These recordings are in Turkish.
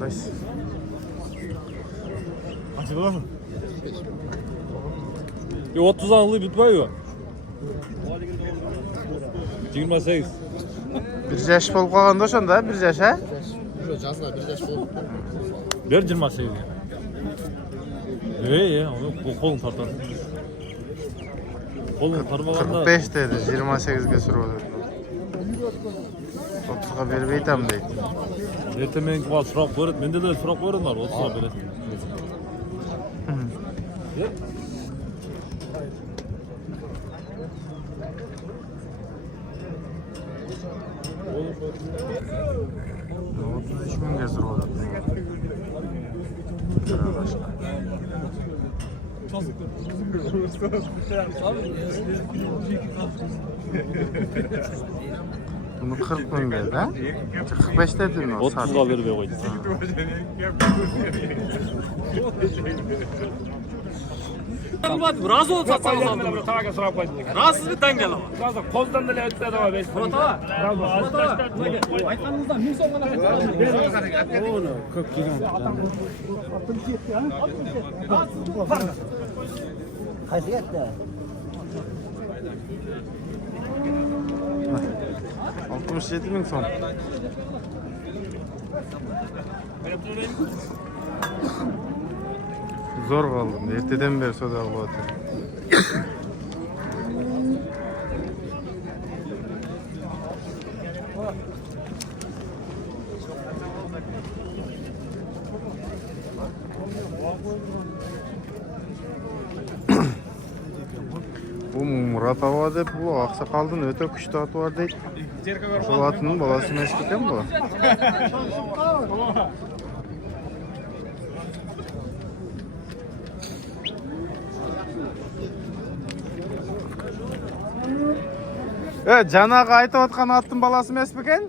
Nice. Açıklar mı? 30 anlı bitmiyor. 28. Bir yaş bolup kalganda oşonda, bir yaş ha? Жазға бір жас болып. Ver 28. Onu kolun tartar. Kolun tarmağında 45 dedi, 28'ge sürüp ödedi. 30'ga berbeytem deydi. ertemen kıval surak koyret. Mende de surak koyretler 30'a beresin. Ne 33 mingge sürüp ödedi. Bunu 40 bin dedi ha? 45 dedin mi o 30'a vermeye koydum. Razı ol satsanız aldım. Razısız bir tane gel ama. Koldan da ötse de var. Murat ağa. Aytkanınızdan min so'm gana Onu köp gigan. Qaysi ketdi? 67 bin son. Zor kaldım. Erteden beri soda alıp otur. Bu Murat Ava dep bu Aksakaldın öte kuşta atı var deydi. Ошол атынын баласы эмес бекен бу? Жанагы айтып аткан аттын баласы эмес бекен?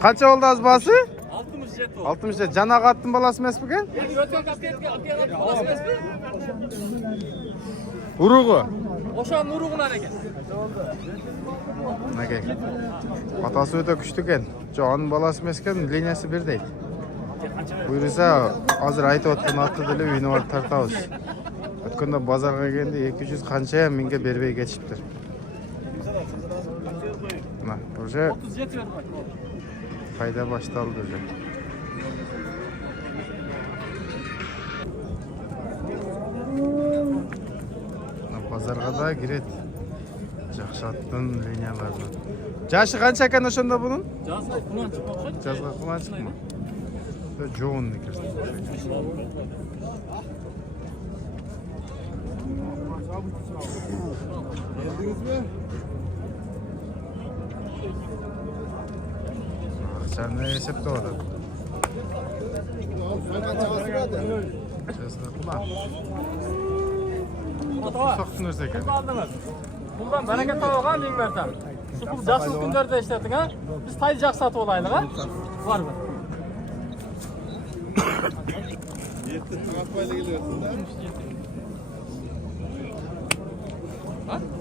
Канча болду азбасы? 67 oldu. 67. Жанагы аттын баласы эмес бекен? Ötken kapıyetke balası emez mi? Уругу. Oşan uruğunan eken. Мынакей. Атасы өтө күчтүү экен. Жок, анын баласы эмес экен, линиясы бир дейт. Буйруса, азыр айтып аткан атты деле үйүнө барып тартабыз. Өткөндө базарга келгенде 200 канча миңге бербей кетиптир. Мына, уже 37 verdim. пайда башталды уже. Базарга да кирет. Жакшы аттын линиялары. Жашы канча экен ошондо бунун? Жазga kuman çıkmış. Жазга куланчыкмы? Жоон экен. Акчаны эсептеп атат. Жазга кулан. Soktun özde geldi. Aldınız. Bundan bereket tavuk'a bin versem. Şu jasız günlerde işletin ha. Biz taycak satı olaydık ha. Var mı?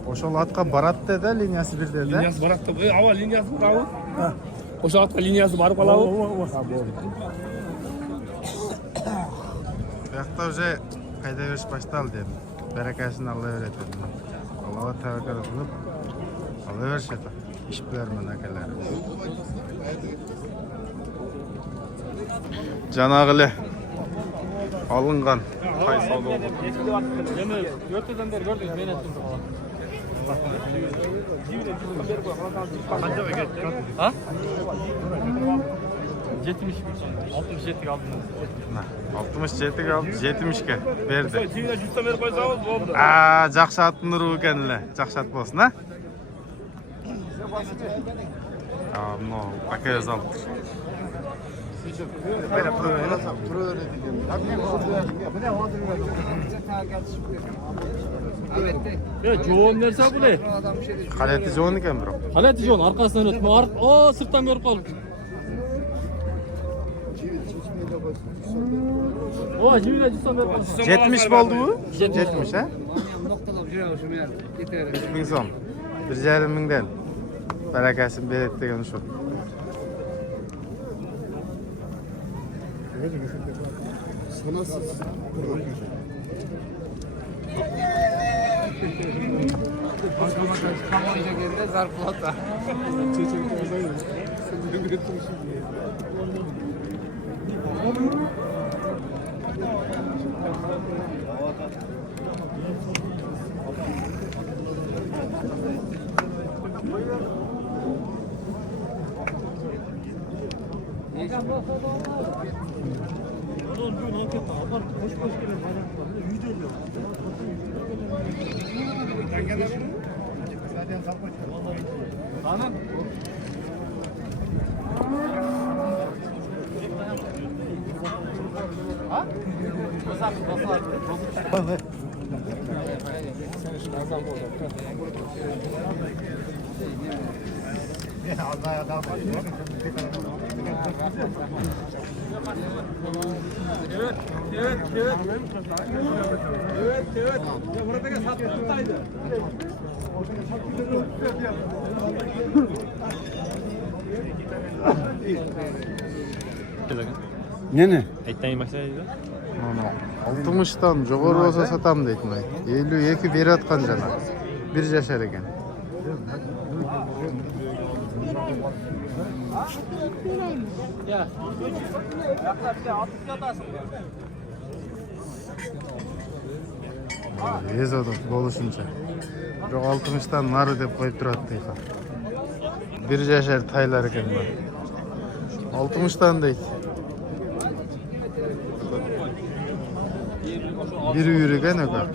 Ошол атка барат dedi, линиясы бир dedi. Liniyası barak da bu. Ava liniyası bravo. O şartta liniyası barıp alavı. Бuyakta уже кайда бериш башталды dedim. Berekesini Allah'a öğret dedim. Allah'a tevekkül kılıp Allah'a ver şeytan. İş bilermen akeler. Canağılı alıngan kaysalı oldu. Yörteden beri gördünüz ben ettim falan. Ha? 70 67 aldınız. 67 aldı, 70'ke verdi. Tiyine cüzdan verip koysanız oldu. Жақсы аттың ұрығы екен ле. Жақсы ат болсын, а? Мынау әке жазалып тұр. Joğun verse bu ne? Қалеті жоғын екен бұру. Haleti joğun arkasından ötme. O sırttan görüp kaldı. O cimriye cüzdan verip kaldı. 70 болды bu? 70. 70, ha? 3000 son. 1,5 mingdan. Barakasini beradi degan shu. Sanasız. Kamoyca geldi zarflata. Ne? Aytdan yemaklaydi. Mana 60dan jogori bolsa satam deydi. 52 berayotgan jana. 1 jashar ekan. Ya. Ayakta bir de atıp yatasın. Yezoda boluşuncha. Biroq 60dan nari deb qo'yib turadi deydi. 1 jashar taylar ekan bu. 60dan deydi. Biri yürügen ekan.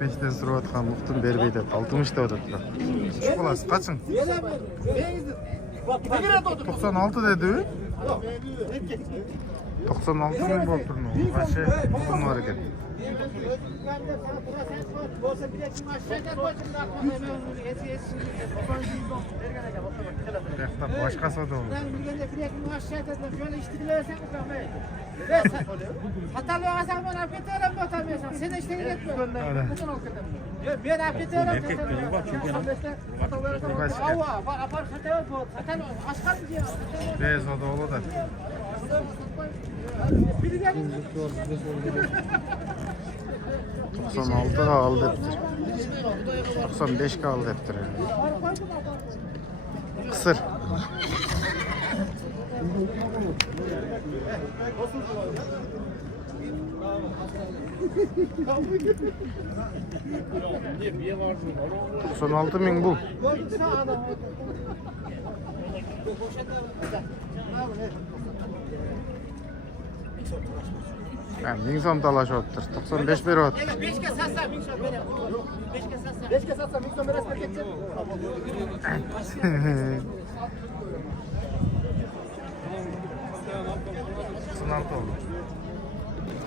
Beşten surayotgan muhtim berbeydi. 60'da o'tadi. Uch bolasi qachon? 96 dedi. 96 ming bo'lib turdi. Qancha pulun bor ekan? Boshqa savdo bo'ldi. Sen işte gitme. Ben afiyetler Ne savdo bo'ladi? 96'ga al deptir. 95'ga al deptir. Kısır. Son 6 ming bu. Yani 1000 so'm talashyaptir. 95 beryapti. 5 ga satsa 1000 so'm beraman. 5 ga satsa 1000 so'm berasizlar ketsin. 96 oldu.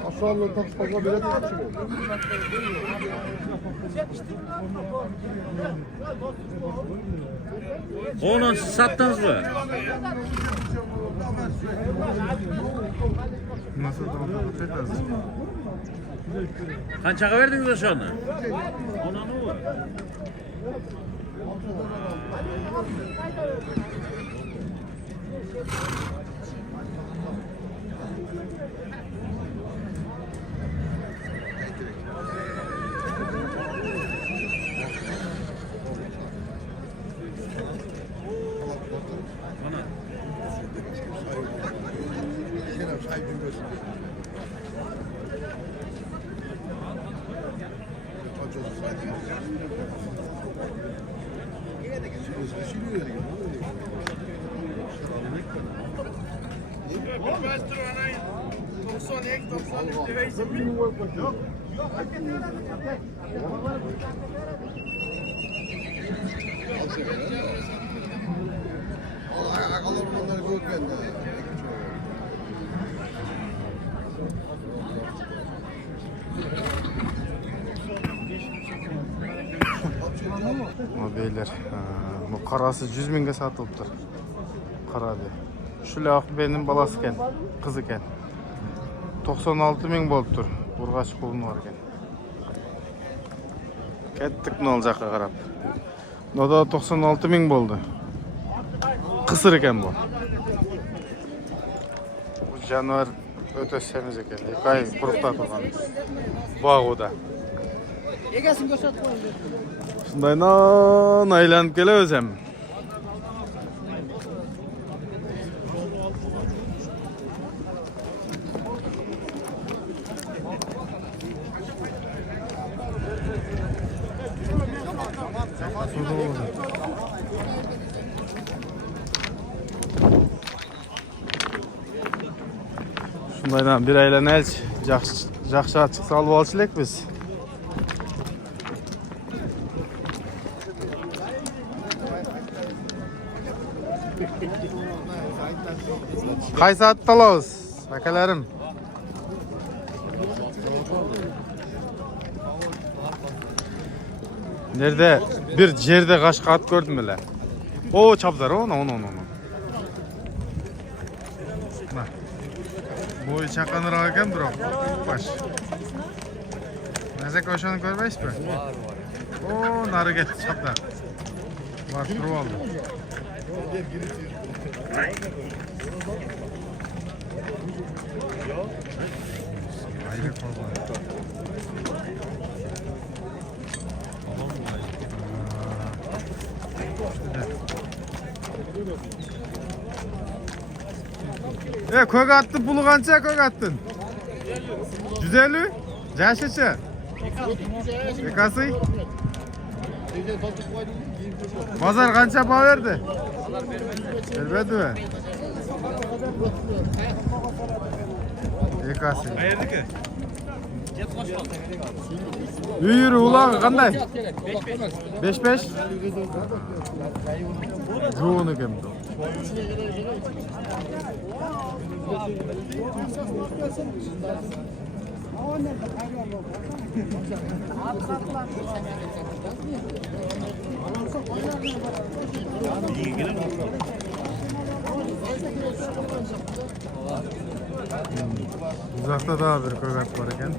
Aşağıda taşlarla bile Onu sattınız mı? Nasıl oldu? Tekrar. Kaçağa verdiniz şu anda? Ona ne olur? beyler. Bu karası 100 mingga satılıptır. Karadı. Şulaq benim balası eken, kız eken. 96 ming boluptur. Urgaç kulunu var eken. Kettik ne olacakka qarab. Noda 96 ming boldu. Kısır eken bu. Bu canavar öte semiz eken. 2 ay kurukta turgan. Bağuda. Egesini gösterip koyun. Şundaydan aylanıp kele özem. Şundaydan bir aylan elç, жақшы açık salып alçılek biz. Qaysi atты alabыз, akalarim? Nerede? Bir jerde kaşka at gördüm hele. O çapzar, onu. Boyu çakanır eken bro. Baş. Nezek oşanı görmeyiz mi? O narı getti çaplar. Var kuru aldı. Ayrı kolay. Kök attın, pulu kança kök attın? 150? Yaşıçı? Ekası? Pazar kança bağ verdi? Vermedi mi? Ekası. Yürü ulan kanday? 5-5? Çoğunu kemdi. Uzakta daha bir kögat var eken.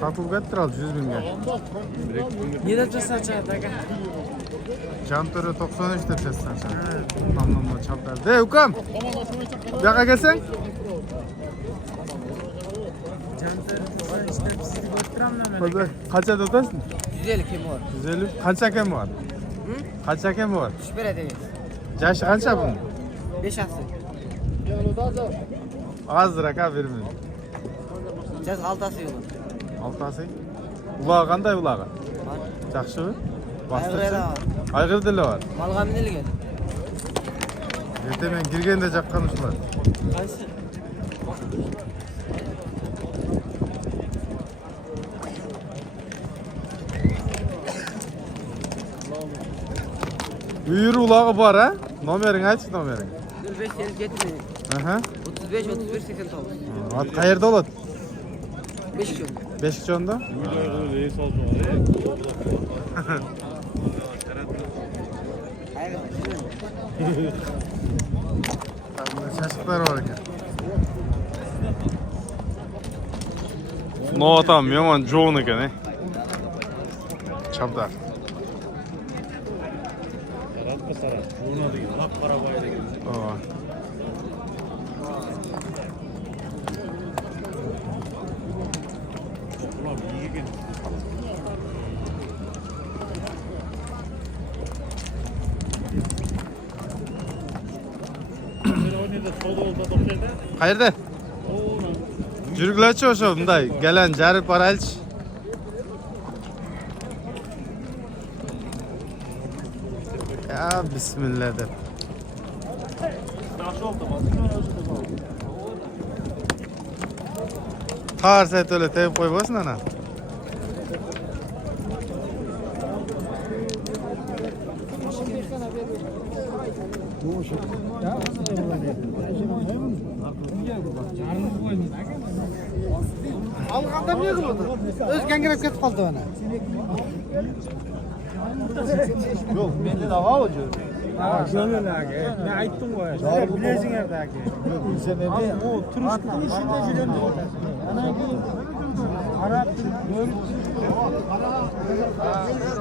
Satılıp gettir al 100 binge. Ne dep жасачат aka? Jantörü 93 dep sesten sen. Tamamla çaplar. De ukam. Bu yoqqa kelsang? Hozir qanchada o'tasizmi? 150 kim var? 150. Qancha kam bor? Qancha kam bor? Tuş beredi. Yaşı qancha bunun? 5 asır. Azdır aka vermeyin. Caz altası yolu. Altası. Ulağı qanday ulağı? Yaxshimi? Aygırı da var. Aygır dili var. Malga minilgen. Erte men kirgende жаққан ушулар. Qaysi? Uyur ulağı var ha? Nomerini aç nomerini. 05 57 Aha. 35 31 89. At qayerda болады? 5 yol. 5 onda? Şaşıklar var ekan. No tam yomon jo'n ekan, Çapdar. Qayerda? Жүргүлөчү ошо мындай келен жарып барайлычы. Ya bismillah deb. Tarsa öyle teyip koymasın ana. Alganda ne kıldı? Öz gengirep ketip kaldı bana. Yok, bende de var hocam. Ne ayttın koy. Bilezin yerdeki. O turistlerin içinde jilen diyor. Ana ki Arap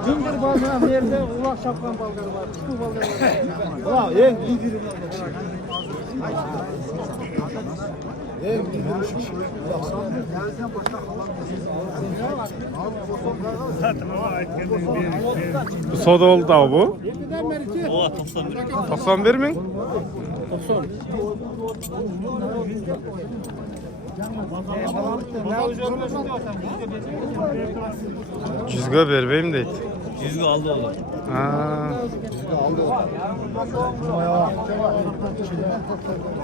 Cingir balgara bir yerde ulak şapkan balgarı var. Çıkı balgarı var. Ulan en iyi birim. En iyi birim şu şey. Bu soda oldu abi bu. O 91. 91 mi? 90. Cüzgü berbeyim deydi. Yüzgü aldı oğlum. Ha.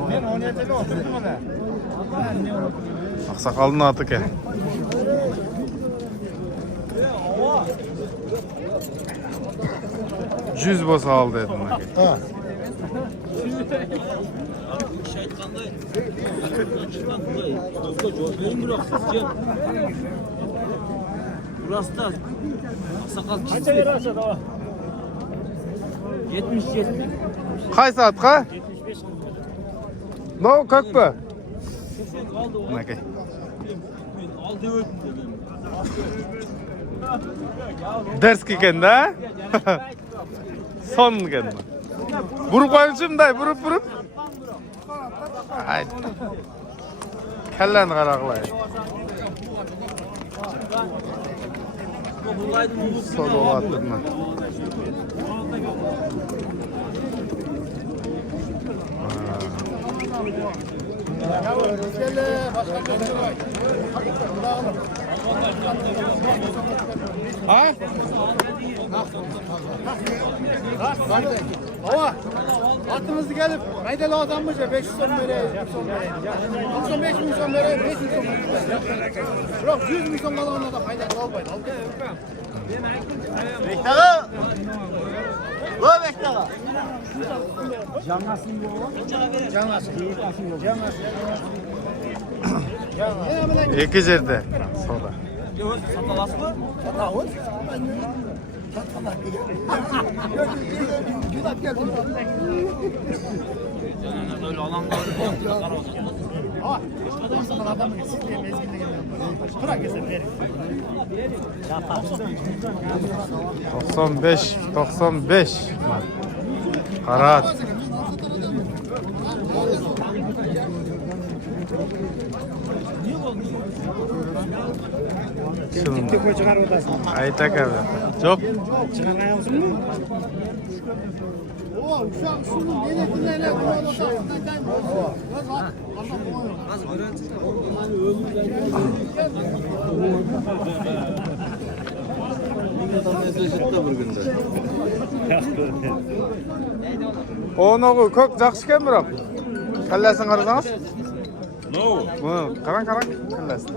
Ben 17'de oturdum ona. Aksakalın atı ke. Cüz bosa al dedim ben. Ha. Burası da sakal çizgi. 77. Kay saat ka? 75. No kökbü. Kaldı o. Nakay. Aldı öldü. Ders kiken de. Son kiken. Burup koymuşum day, burup. Haydi. Kellen karaklayın. Soda olattırma. Hava. Atımızı gelip maydalı adammışa 500 son vere. 95 milyon vere. 500 son vere. Yok 100 milyon kalanına da fayda kalmayın. Bektağı. Ulan Bektağı. İki yerde soda. Satalas mı? Böyle alanlar. Hava. Adamın adamın sizliğe mezginde geliyor. Bırak kesin verin. 95. Karat. Şimdi. Ayta abi. Çok. Oo, şunun yine ne Onu kök жақсы екен бірақ. Кәлләсін қарасаңыз. Бұны қараң кәлләсін.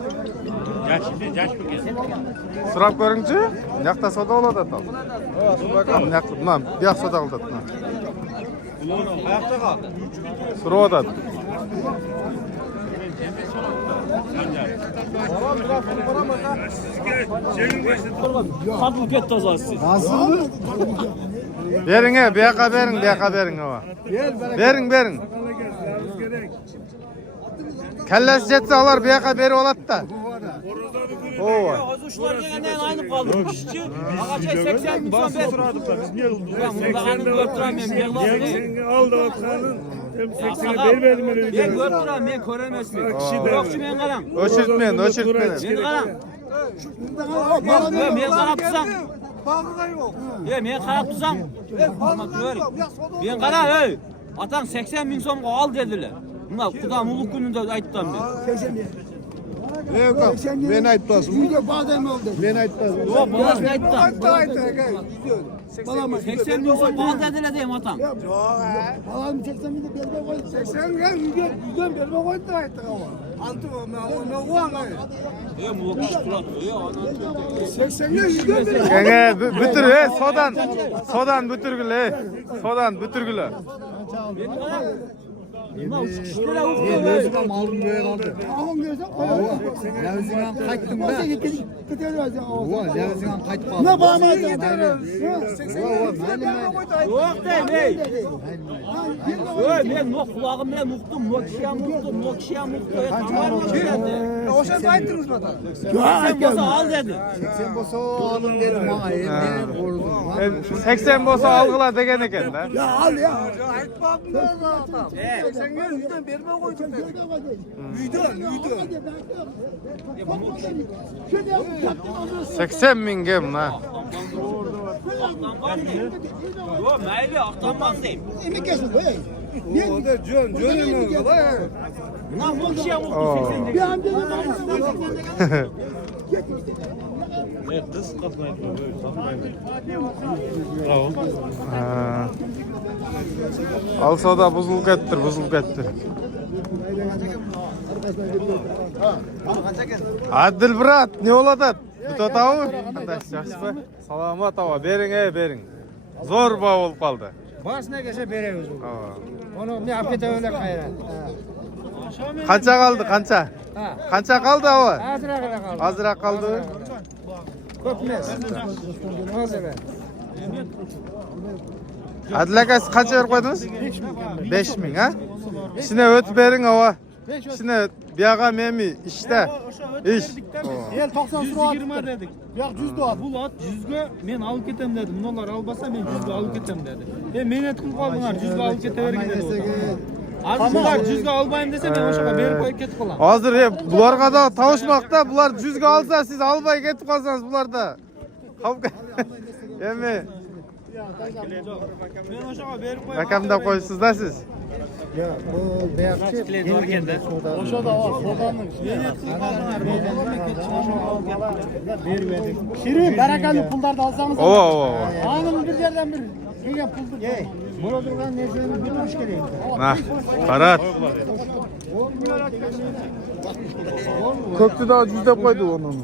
Сұрап көріңізші, мынаяқта сода болады атал. Мына бұяқ сода қылдады. Сұрап атады. Kadın pek tazası. Verin buyaqa verin ova. Verin. Kallasi jetse alар buyaqa berip alat da. Ova. Hozuşlar gelenden aynı kaldı. İşçi ağaça 80 milyon ver. Biz niye oldu? Ben götüremem. Aldı atkanın. 80'e vermedim öyle. Ben götüremem. Ben köremezsin. Yokçu ben karam. Öçürtmeyin. Ben karam. Ben karap tutsam. Ben karap tutsam. Ben kara ey. Atan 80 bin so'mga al dediler. Buna Kudam uluk gününde ayttam ben. Yok, ben aytmasın. Ben aytmasın. Yok, bana ne ayttam? 80 bin so'm al dediler deyim atam. Balam 80 bin de berbe koy. 80 bin yüzden berbe koydu da ayttık ama. Altı o var. Bu kulak ya ana. 80'le 100'den beri. Enge bitir sodan bitirgüle. Sodan bitirgüle. Özüm aldım böyle kaldı. Alın görsen koyalım. Levzinden kaçtım da. Levzinden kaçıp aldım. Ne bağırma ya? Yok değil. Ben kulağım ben muhtum. Nokşiyam muhtum. Tamam dedi. O sen kayıttınız mı da? Sen basa al dedi. Sen bu aldım dedim bana. Ben korudum. 80 bolsa algıla degen eken da. Ya al ya. Ayıp babım da adam. 80 yüzden verme koydum ben. Üydün. 80 bin gem la. Yok mayli aktanmaz deyim. Emek kesin. O da cön oldu da. Nokşiyam Oo. muhtum 80 Bir amca Evet, kız katmayın. Ha. Alsa da buzuluk ettir. Adil brat, ne oladat? Büt tavu? Qandaş, yaxşı mı? Salamat ava, bering. Zor ba olup kaldı. Başına geçe beremiz. Aa. Onu ne yapıp öyle kayran. Kança kaldı, kança? Kança kaldı ava? Azra kadar kaldı. Azırak kaldı. Köpmez. Hazır. Adil aka siz kança verip koydunuz? 5 bin ha? İşine ötüp bering ava. İşine biyaga memi işte. İş. El 90 lira 20 dedik. Ya 100 doğat. Бұл ат 100-ге мен алып кетем дедім. Мыналар албаса мен 100-ге алып кетем деді. Мен айттым қалдыңар 100-ге алып кете бергін деді. Азындар 100-ге албайым десе мен ошоға беріп қойып кетіп қалам. Hazır bularga da tavuşmakta. Bular 100'ge alsa siz albay ketip kalsanız bular da. Emi Мен ошоға беріп қойып rakamda koysiz da siz. Ya bu beyazçı Oşa da var. Sodanın. Şirin, berakalı pullar da alsanız. Oo. Anın bir yerden bir şeye puldur. Burada durgan nesini bitmiş geleyim. Nah, karat. Köktü daha cüzde koydu onun.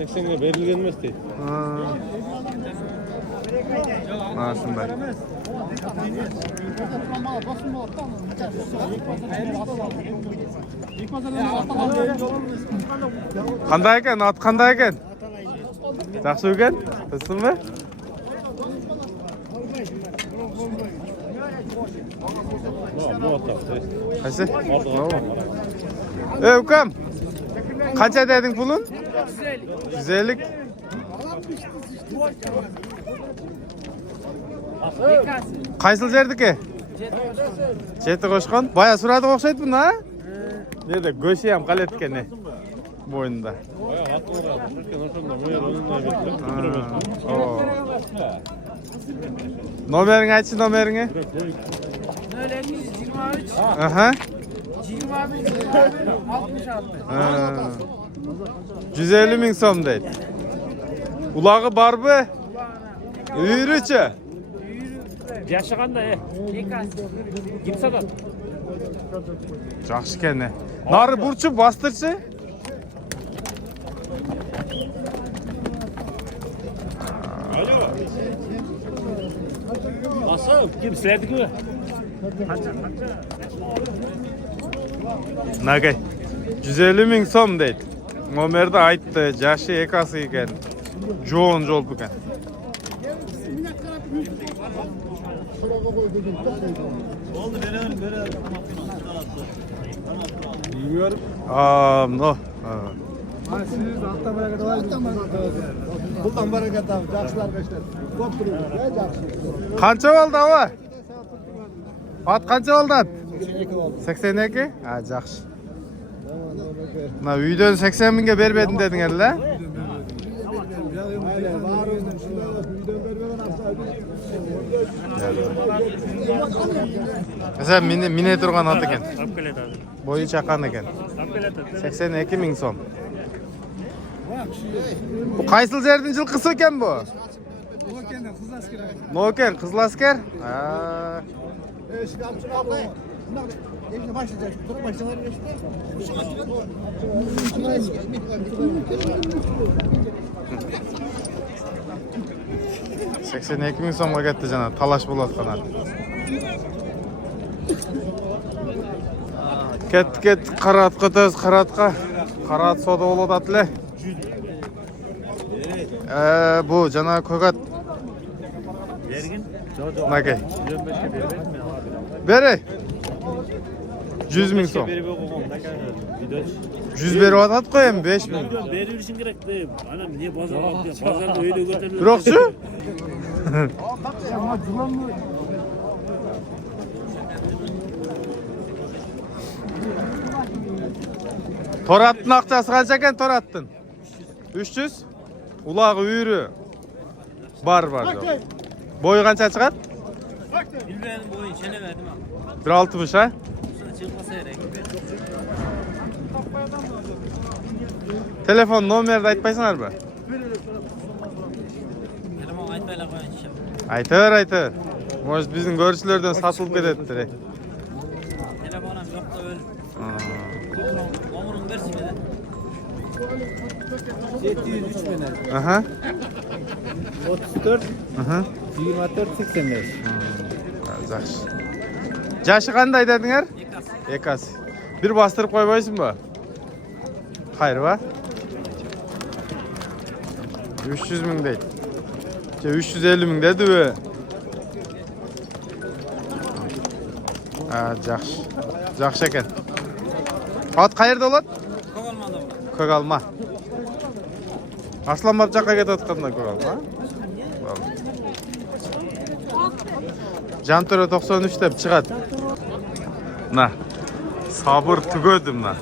80'e verilmez değil. Ha, şunday. Qanday ekan? Ot qanday ekan? Yaxshi ekan? Bilsinmi? Bu atak. Qaysi? Ey ukam. Qancha deding pulun? 150. Qaysil jerdiki? Jeti qo'shqon. Boya suradi o'xshaydi buni, ha? Nerede? Go'shi ham qalat ekan ne? Bo'ynida. Bayağı hatlar aldı. Türkiye'nin ortasında böyle onunla birlikte. Oo. Nomerini aytchi, nomerini. 023 Aha. 21 66. Ha. 150 ming so'm deydi. Ulog'i bormi? Uyurichi. Yaşaganda kim satat? Yaxshi ekan ne? Nari burchib bostirchi. Asıl kim sevdik mi? Nagay. 150 ming so'm deydi. Nomerda aytdi, jashi ekasi ekan. Jo'n jolp ekan. Bilmiyorum. No. Kuldan bereket abi. Yaxşılar arkadaşlar. Çok duruyor. Qancha bo'ldi ava? Ot qancha bo'ldi? 82? Ha, yaxshi. Na uydan 80 mingga bermedim dedinglar. Mesela mine turgan ot ekan. Bo'yi chaqan ekan. 82 ming so'm. Bu qaysil yerdan yilqisi ekan bu? Noken, Qizil askar. Ha. Eline başlayacak. Çok başlanır işte. 82 ming so'mga ketdi jana talash bo'layotgan adi. Ket qaratqa tez qaratqa. Qarat soda bo'ladatilar. Bu jana ko'gat. Bergin. Nake. 25'e bermedin mi abi? Beri. 100 ming so'm. Berib qo'ygan. Videoch. 100 berib atat qo'yam 5 ming. Berib yurishing kerak deb. Anam niye bozorga olib keldi? Bozorda uyda ko'tarilib. Biroqchi? To'ratning aqchasi qancha ekan To'ratdin? 300. Ulag'i uyri. Bar. Bo'yi qancha chiqadi? Bilmedim bu oyun çene verdim abi. 1.60 ha? Çıkmasa gerek. Telefon nomerini aytmaysanlarmi? Telefon aytmayla koyun işim. Aytır. Может bizning ko'rishlardan satılib ketadi. Telefonum yok da öyle. Omurun versin beni. 703 menen. Aha. 34 Aha. 24 85. Yaxshi. Jashi qanday dedinglar? Ekas. Bir bastırıp qo'ymaysizmi? Xayr va. 300 ming deydi. 350 ming dedi ve. Ha, yaxshi. Yaxshi ekan. Ot qayerda bo'ladi? Kovalmadım. Ko'galma. Aslanbop joqqa ketayotgandan Ko'galma. Jantura 93 deb chiqadi. Na. Sabır tugadim na.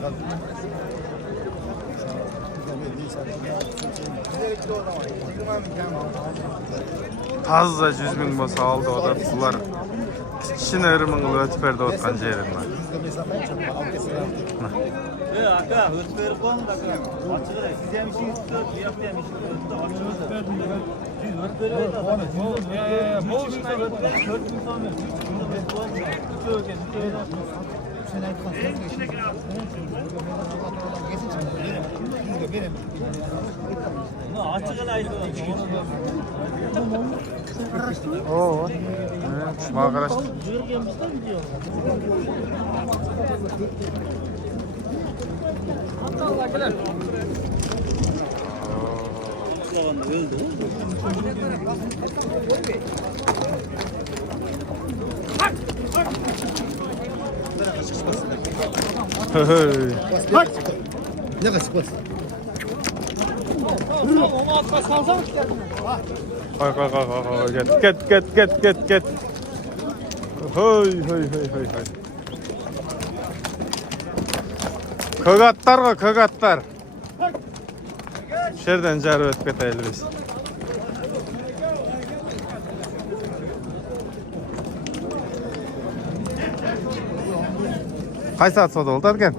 Tazza 100 ming bo'lsa oldi odam bular. Kichkina 20 ming o'tib berdi o'tgan jerim man. Aka, ötüp verip koyun da aka. Açık da siz hem işiniz tutuyor, bir yaptı hem işiniz tutuyor. Açık da. Ötüp veriyor da adam. Bu işine ötüp veriyor. 4 gün sonra. Açık alaydı. Oo. Şuna qarashdi. Ne kaçık bas. Onu atla salsam işte. Koy. Get. Hoy. Kogatlar. Şerden jarib o'tib ketaylik biz. Qay soat soda bo'ldi ekan?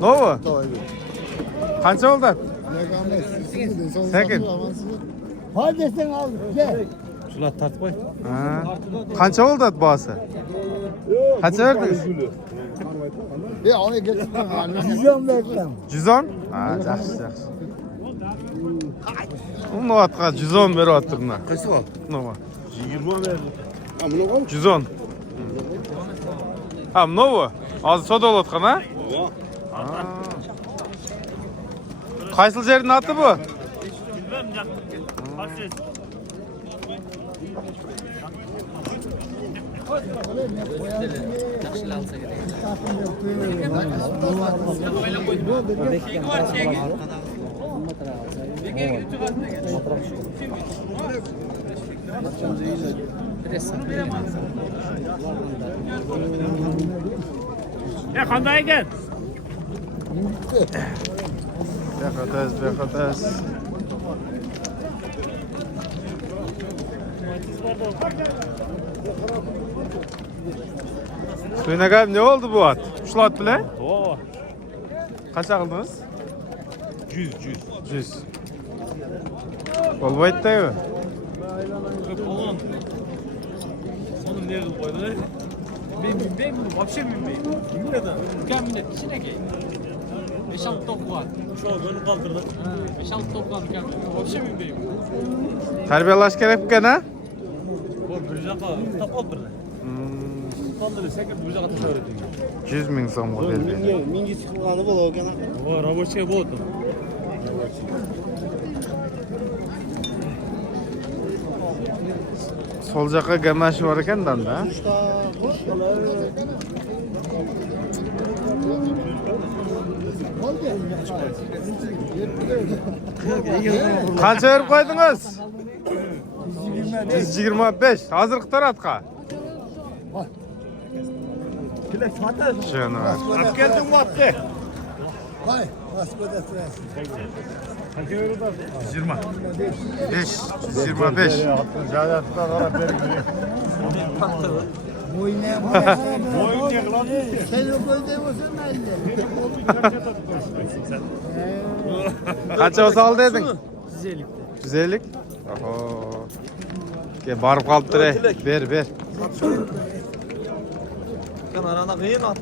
Novo? Qancha bo'ldi? Sekin. Hal desen al. Gel. Şulat tartib qo'y. Ha. Qancha bo'ldi bahsi? Qancha verdingiz? Onu getirdim. 110 verdim. 110? Ha, yaxshi. Uni otqa 110 beryaptir buna. Qaysi o? Nova. 20 verdim. Ha bunu koy. 110. Ha, Nova. Hozir soda bo'layotgan ha? Qaysi yerning ati bu? Bilmem ne. Ya qanday ekan? Bexatas. Suyunagam ne oldu bu at? Şu at bile? Oo. Kaç aldınız? 100. 100. Olmaydı da mı? Oğlum. Onun nerede koydu? Ben вообще bilmeyim. Ülken millet içine gel. 5-6 top var. Şu an böyle kaldırdı. 5-6 top var ülken millet. Вообще bilmeyim. Tarbiyalash kerak ekan ha? Bu bir jaka kitap oldu bir. Kaldırdı sekir bir jaka tasavvur ettim. 100 ming so'mga berdi. Mingi chiqib bo'lar ekan. O ravochka bo'ldi. Sol yoqqa gamashi bor ekan danda. Qancha berib qo'ydingiz? 125. Hozirgi taratqa. Canım. Akendin battı. Vay, Moskvada turasiz. 125. Bo'yni ham Boyun ne lan? sen o'qiydi bo'lsa mayli. Qancha olsa ol deding? 150. Oho. Ke borib qolibdi. Ber. Kan arana kıyın at.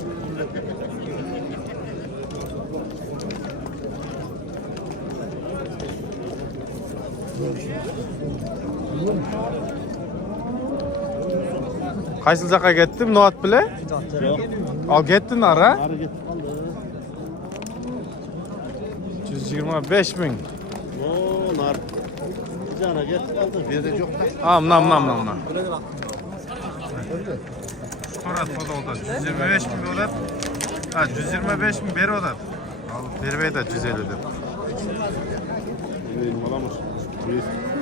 Qaysi yoqqa ketdim? Not bilan? Al ketdin ara? 125 ming. Nar. Jana ketib qoldi. Bu yerda yo'q-da. Ha, mana. To'rat fotoda 125 ming bo'ladi. Ha, 125 ming beradi. Al, bermaydi 150 deb.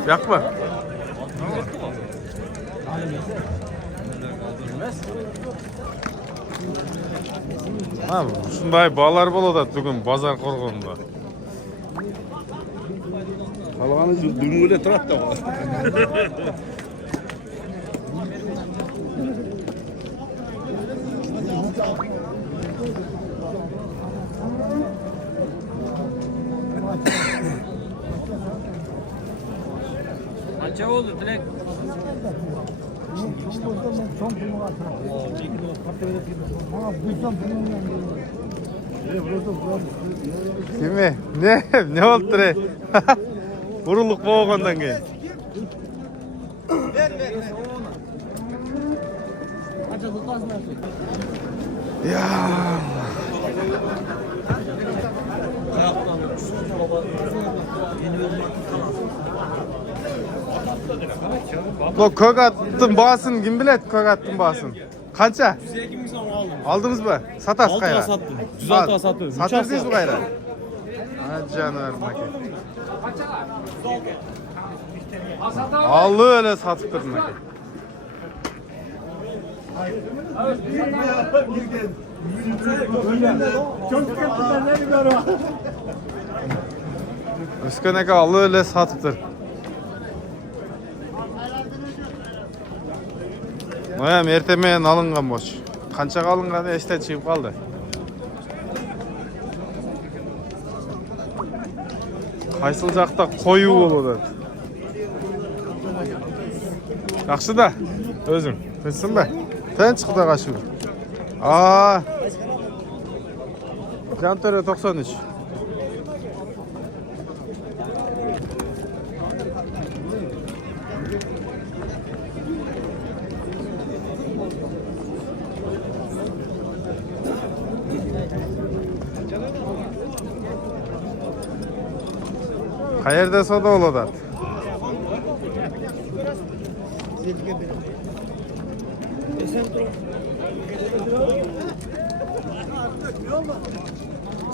Yo'qmi? Ha, shunday bolalar bo'ladi bugun bozor qo'rg'onda. Qolgani dungule turadi. Qancha bo'ldi, Tilak? Kimi? Ne oldu re? Vuruluk boğandan keyin. Ya. Bu kök attın basın, kim bilet kök attın basın? Kança? 102 bin son aldım. Aldınız mı? Satas kayra. sattım. 106'a sattım. Satırdınız mı kayra? Ha canım maki. Allı öyle satıp durdun maki. Üsköneke allı öyle satıp dur. Noyam ertemeyen alıngan boş. Kança alıngan eşten çıkıp kaldı. Kaysıl жақта koyu olur. Жақсы да, өзің. Тынсың ба? Тын çıktı kaçı. Aa. Jantörü 93. Qayerda soda oladat?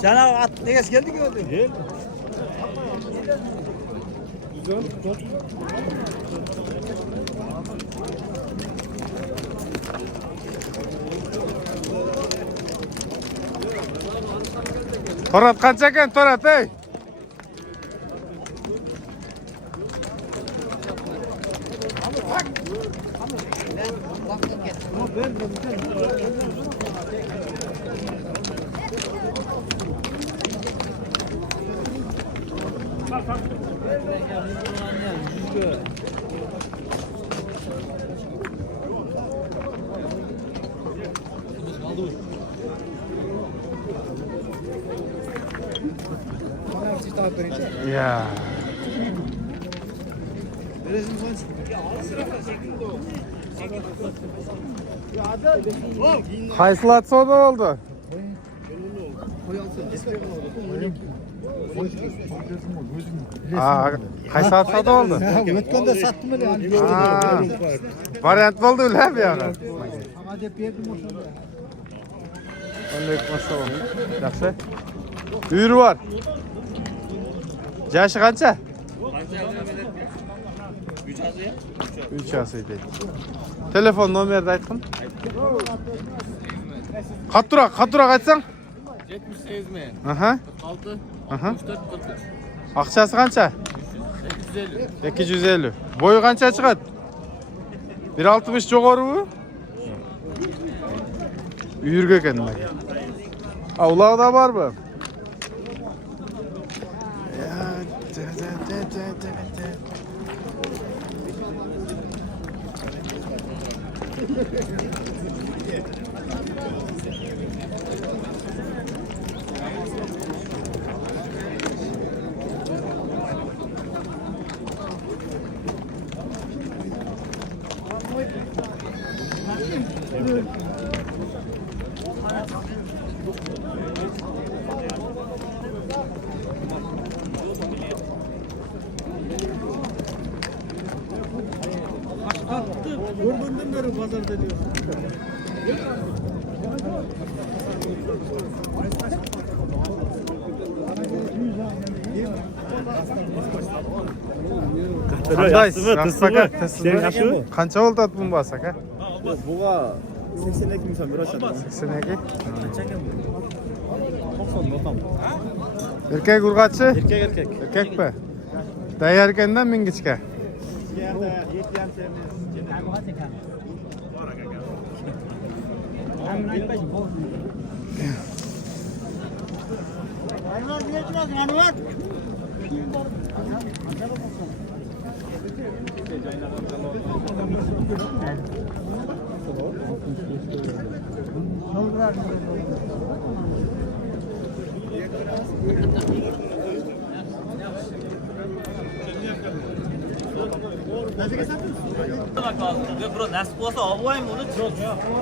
Cana at ne geç geldi gördün? Gel. Torat qancha ekan Torat ey? Ya. Qaysilat savdo oldu? Qaysilat savdo oldu? Ötkende sattım öyle hani. Variant oldu öyle bir yana. Hadi verdim o şurada. Aleyküm assalam. Yaxshi. Uyru var. Yaşı qancha? 3 yaşıydı. Telefon numarayı da aytqin. Qattura aytsan? 78 mi? Aha. 46 Aha. 64 43. Aqchasi qancha? 250. 250. Boyu qancha chiqadi? 1.60 jo'g'orimi? Uyurga ekan demak. Avlog'da bormi? Gördüğünden beri pazarda diyor. Qanday? Rasaka. Qancha bo'ldi bu basaka? Buga 82 ming so'm berishadi. 82. Erkek urg'achi? Erkek. Erkakmi? Tayyor ekandan mingichka. Bro, nasip olsa olmayım onu.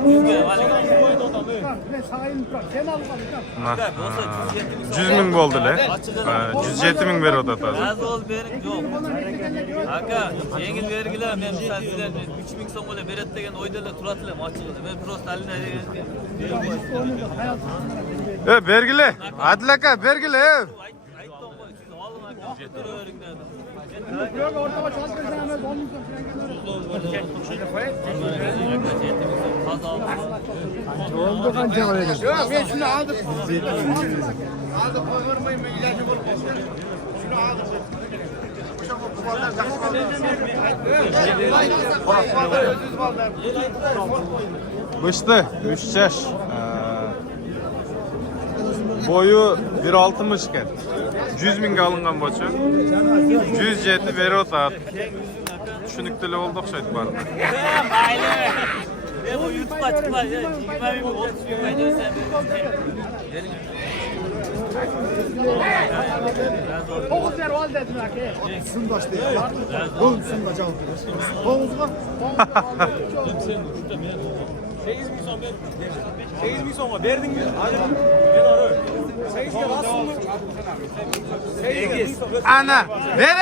Uyga Ben sağayım bırak. Sen al bak. 100 ming bo'ldi le. 107 ming beradi ota. Az ol berim yok. Aka, yengil vergiler men misal sizlar 3 ming so'm bo'lib beradi degan o'ydalar turadilar, ochig'ida. Men prosta alina degan. Bergili. Adil aka, bergili. Aytdim qo'y, siz olin aka, turavering dedim. Yok ortama çalışırsan hemen 10 milyon falan Oldu qancha qo'yadi? Yok ben şunu aldım. Aldım koymayayım ben ilacı bulup. Şunu aldım. Bıştı, 3 yaş. Boyu 1.60 ekan. 100 mingga olingan bocha. 107 berot. Tushuniktili oldu o'xshaydi bari. Mayli. Men bu YouTube'ga chiqmay, 20 ming 30 ming aytsan bering. 9 yer ol dedim aka. Sındaş değil. Oğlum sındaş al. 9'ga. 8 ming so'm ber. 8 ming so'mga berding mi? Hadi. Men ora. 8 ga bastingmi? 8. Ana, ver.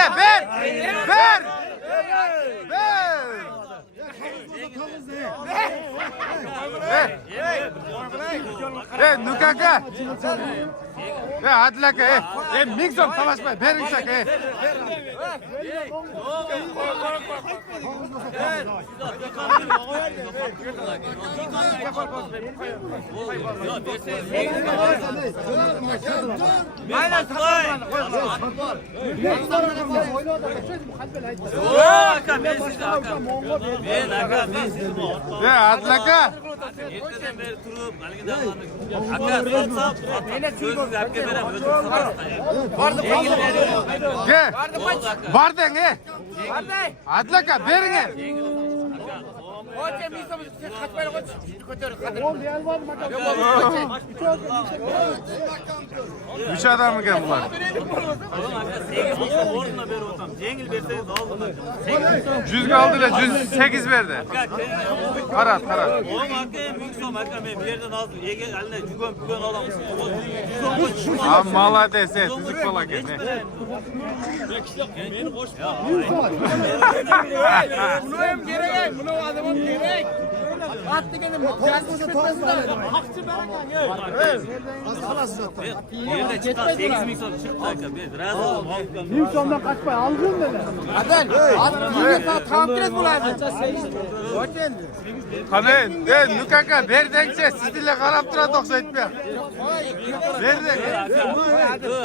Nukaka. Adil aka, ming so'm talashmay, bering aka. Mayli qo'y. Adil aka. Ertadan beri turib, haligidan aka so'tsam, so'zni gapga beraman, o'zim so'rasam. Barding, Adil aka, bering. Koç ming so'm kaçmayla koç. Ko'tar. Oldu el var mı? Üç adam mı gel bunlar? Oğlum aka 8 ming so'm o'rnuna berib o'tam. Yengil berseniz oldum. 8 ming so'm. 100 kaldı ile 108 verdi. Karat. Oğlum aka 1000 so'm aka men bu yerdan aldım. Yegel eline jugon olamiz. 110 Ha malades, tüzük bola gene. Meni qo'shib Bunu hem gerek, bunu adamım gerek. At degenim yazmış bitmezler. Hakçı yerda chiqqan 8 ming so'm chiqdi aka. Men razı bo'ldim. Ming so'mdan kaçmay algın dedi. Adel, at yine tam kerak bo'ladi. Koç endi. Qanay, nukaka berdengchi, sizdile qarab turadi o'xshaytmi? Berdeng.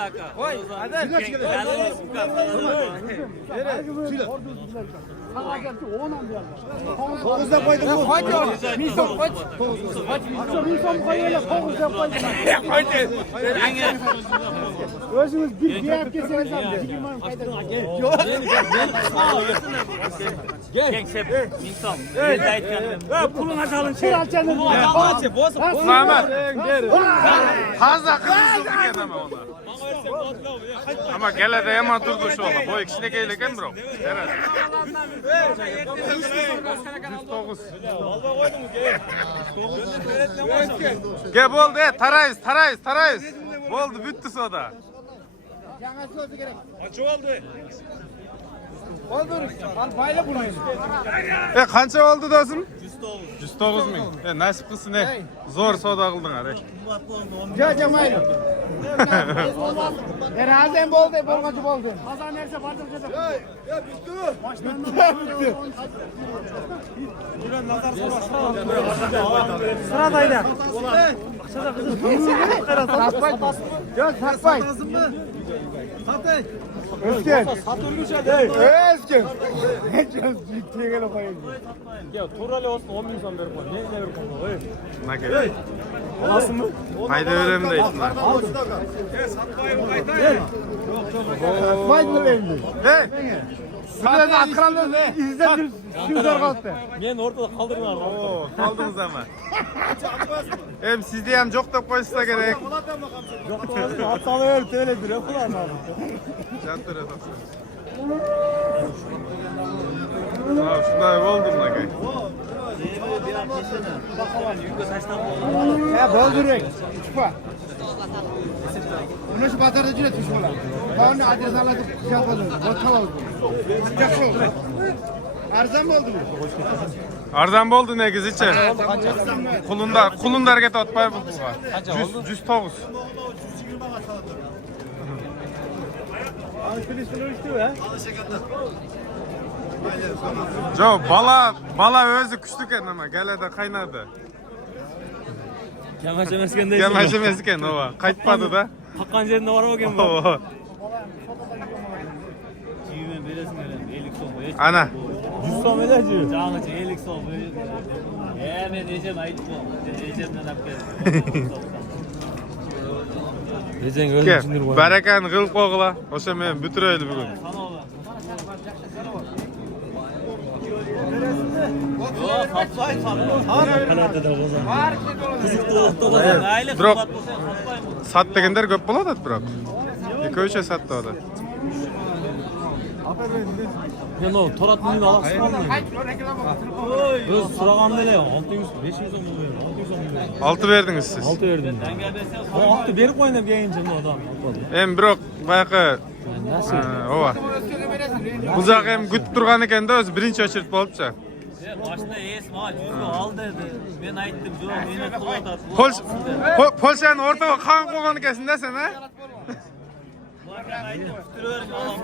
aka. Qo'y, Adel. To'g'izlab qo'ydim bu. Koç, ming so'm koç. Ming so'm qo'yinglar, to'g'izlab qo'ydim. O'zingiz bir yer kelsangiz ham 20 ming foyda. Geng sep 1000 so'm. Yerda aytgandim. Puluna salın. Alçanım. Rahmat. Fazla kızsız ekan ama onlar. Ama gelede yomon turdi shu ola. Boy kichik ekan biroq. Yarat. 109. Gel bo'ldi, tarayız. Bo'ldi, bitdi soda. Yangi so'zi kerak. Qancha oldu? Oldu. Al bayla bunu. Qancha oldi do'stim? 109 ming. Nasib qilsin, zo'r savdo qildinglar. Ja mayli. Herhalde bo'ldi, bo'lg'achi bo'ldi. Qozon narsa barcha joyda. Bitti. Sıradaydı. Satpay. Yok satpay. Satay. Özgen. Özgen. Ciddiye gel koyayım. Ya turali olsun 10 ming so'm berib qo'y. Ne berib qo'y. Nake. Olasın mı? Mayda verem deydiler. Satpay mı endi? Hey! Sizlerden akranlar izledim. Sizler kalktı. Men o'rtada qoldiringlar. Oo, kaldınız ama. Hem sizde hem çok da koysa gerek. Hatalı öyle öyle duruyor falan abi. Jantır edasın. Tamam, şunday oldum Nake. Ya bozdurek. Çıkma. Bunu şu pazarda cüret düşme lan. Ben onu adres aladım. Şey yapalım. Botta aldım. Sıcak oldu. Arzan mı oldu bu? Arzan boldu ne giziçe? Kulunda hareket atmay bu var. 109. Jo, bala özü küçtüken ama gelede kaynadı. Kamaş emasken deysiz. Gelmez emesken ova. Kaytmadı da. Taqqan yerinde var ekan bu. Oo. Jimen beresin hele 50 so'm. Ana. 100 so'm elaji. Jamichi 50 so'm. Men ejam aytib qo'ydim. Ejamdan olib keldim. Ejang Ke, barakan qilib qo'g'la. O'sha men bitirayli bugun. Yo'q, satpay Kanadada bozor. Qiziqdi o'tdi. Ayli Biroq qimmat bo'lsa satpaymi? sat deganlar ko'p bo'ladi biroq. Ikki-uch satdi oda. Men o to'rat mingni olasiz. O'z so'raganda ele 600 500 so'm bo'lgan. 600 so'm bo'lgan. 6 verdingiz siz. 6 berdim. O 6 berib qo'ying deb yeyinchi odam. Hem biroq bayağı ova. Buzaq hem güt turgan ekanda o'zi birinchi ochirt bo'libcha. Boshda esma 100 ol dedi. Men aytdim, "Yo'q, meni qilyotadi." Polshani o'rtaga qan qo'ygan ekansan sen, ha? Markan aytdim, "Turavering, olam."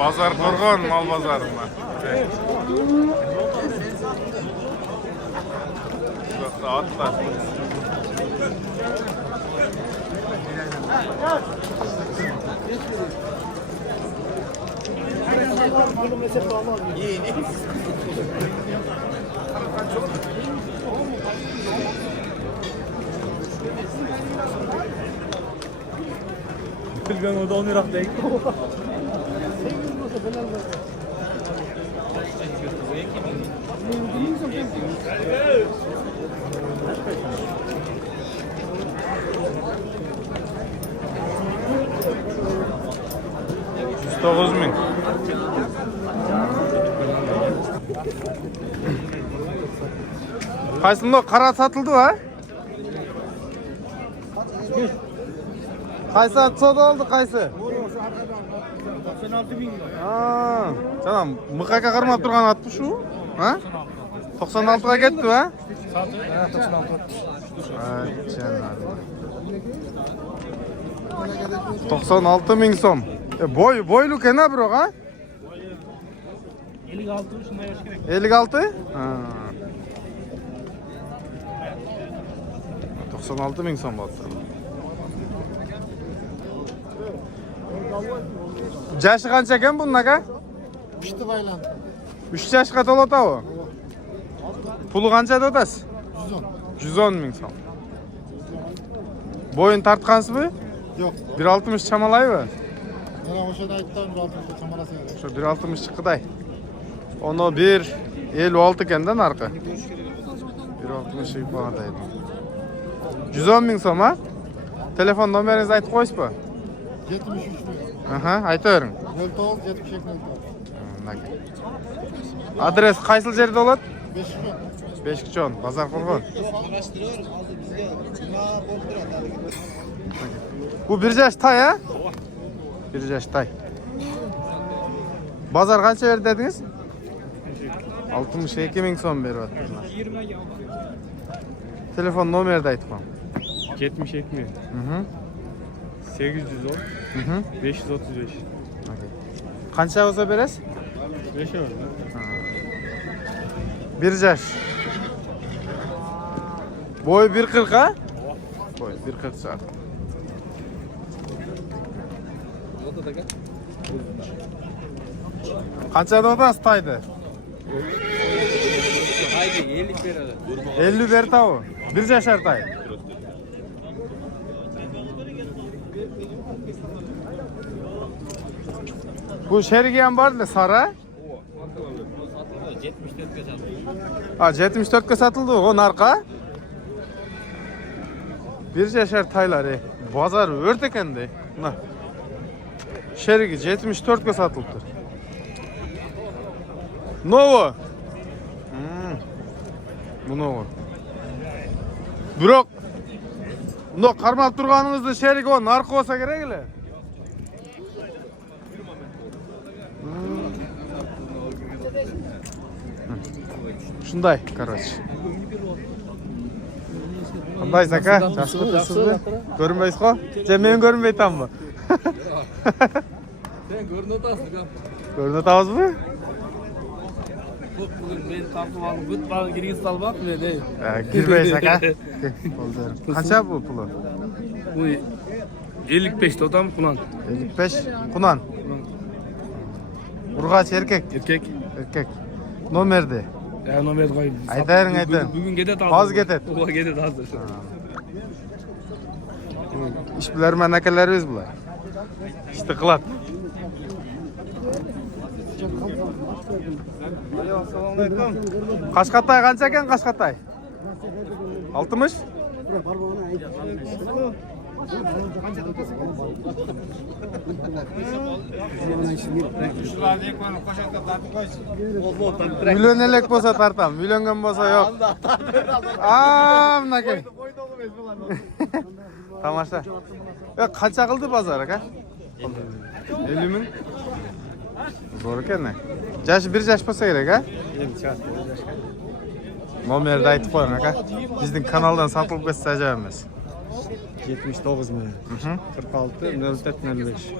Bozor qo'rg'on, mol bozorimdan. Yo'qsa otlar. Bilmem o da 10 lira değil. $9.000. Kaysında kara satıldı ha? Kaysı atsa da oldu kaysı? 96 bin lira. Aa, canım mıkaka kırmap durgan atmış şu. Ha? 96'ga gitti ha? 96. Ay canım. 96.000 so'm. Boylu kena bro ha? 56 şuna yaş gerek. 56? Ha. 96.000 so'm bo'ldi. Yaşı qancha ekan bunun aka? Pişti baylan. 3 yaşga to'ladi u. Puli qancha o'tasiz? 110. 110.000 so'm. Boyun tartqansizmi? Yok. 1.60 chamalaymi? Mana o'shada aytdim, rahatlıkla chamalasa. Şu 1.60 chiqiday. Onu 1.56 ekanda narxi. 1.60 ifodaydi. 110.000 so'm ha? Telefon nomeringizni aytib qo'yingizmi? 73 bin. Aha, aytavering. 09 72 Adres qaysi yerda bo'ladi? 5 bin. Beshkichon, Bozor Qo'rg'on. Bu bir yaş tay ha? Bir yaş tay. Bozor qancha berdi dedingiz? 62.000 so'm beryaptilar. Telefon nomerini aytib qo'ying. 72 mi? Hı 810 hı. 535. Qancha olsa berasiz? 5 euro. Bir yaş. Boy 1.40 ha? Boy 1.40 saat. Qanchada otasiz taydi? 50 berdi u. Bir yashar tay. Bu sherigi ham bordi, sara? 74 ga satıldı o narqa. Bir yashar taylar, bozor o'rt ekanda. Mana. Sherigi 74 ga satıldı. Novo. Bu novo. Biroq bunda qarmab turganingizda sherigi o narxi bo'lsa kerak ele. Shunday, короче. Qanday aka? Yaxshi o'tiribsizmi? Ko'rinmaysiz-ku? Men ko'rinmayapmanmi? Sen görünüyor musun? Ko'rinatabizmi? Bugün ben tatlı aldım. Büt bana girgin salmak mı değil? Girmaysiz aka. Bo'ldi. Qancha bu puli? Bu 55 totam kulan. 55 Qunan. Urg'ach erkak. Erkek. Erkak. Nomerdi. Ya nomer koyayım. Aytayring aytayring. Bugün gedet aldım. Hozir ketet. Ola gedet hazır. Ish bilarman akalarimiz bular. İşte qiladi. Assalomu alaykum. Qashqatay qancha ekan Qashqatay? 60? Milyon elek bo'lsa tartam, milyongan bo'lsa yo'q. Aa, bunaqay. Tamasha. Ya qancha qildi bozor aka? 50 ming. Zo'r ekan. Yashi bir yash bo'lsa kerak ha? Nomerni aytib qo'ying aka. Bizning kanaldan sotib ketsa ajoyib emas. 79 bin. 46 04 05.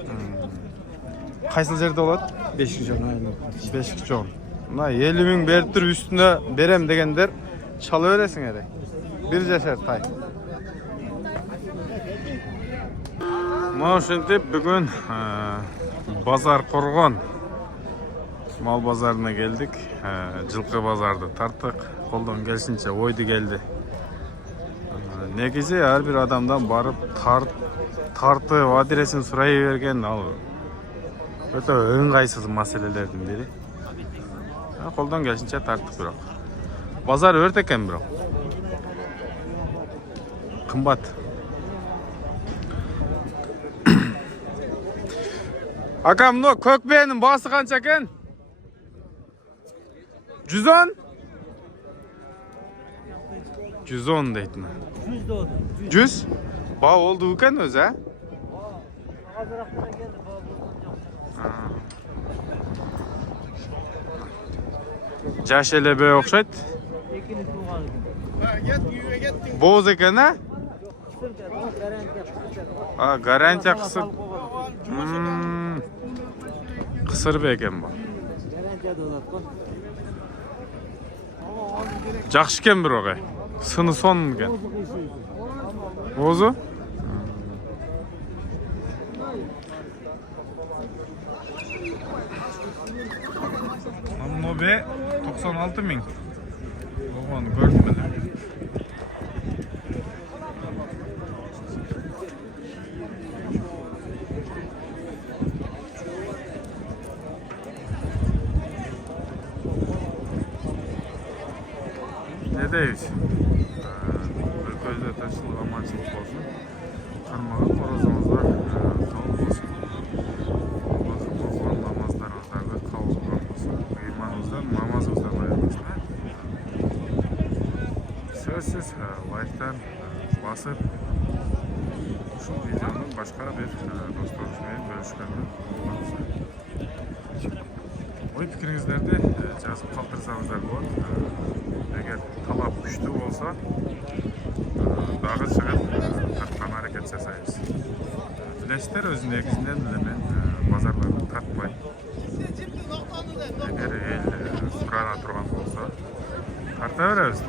Qaysi yerda bo'ladi? 5 gün aynen. 5 jon. Mana 50 ming berib turib üstüne berem deganlar chalaverasing ere. Bir yashar tay. Mana shunday bugun Bozor Qo'rg'on mal bozoruna geldik. Жылқы bozorda tarttık. Qo'ldan kelishincha o'ydi keldi. Negizi her bir adamdan barıp тартып адресин сурай берген ал өтө ыңгайсыз маселелердин бири. Колдон келишинче тарттык бирок. Базар өрт экен бирок. Кымбат. Aka мына көкбенин басы канча экен? 110? 110 дейт. 100? Ба болду экен өзү, а? Жаш элебе окшойт. Боз экен, а? Гарантия кысыр. Кысыр экен бу. Жакшы экен бирок, сыны сон экен. Бозу? Амнобе 96 миң. Оған көрдім әлі. Ne deyiz? Ülkemizde taşçılık amaçlılık olsun. Karmağa morazımızda kavul olsun. Allah'ın okulan namazlarımızda kavul olsun. İmanımızdan, namazımızdan ayırmasın. Sözsüz like'tan basıp şu videonun başka bir dostlarımızla bölüşkenini ой пикириңиздерди жазып калтырсаңыздар болот. Эгер талап күчтүү болсо дагы чыгып тарткан аракет жасайбыз. Билесиздер, өзү негизинен эле мен базарларды тартпайм. Эгер эл сурана турган болсо тарта беребиз.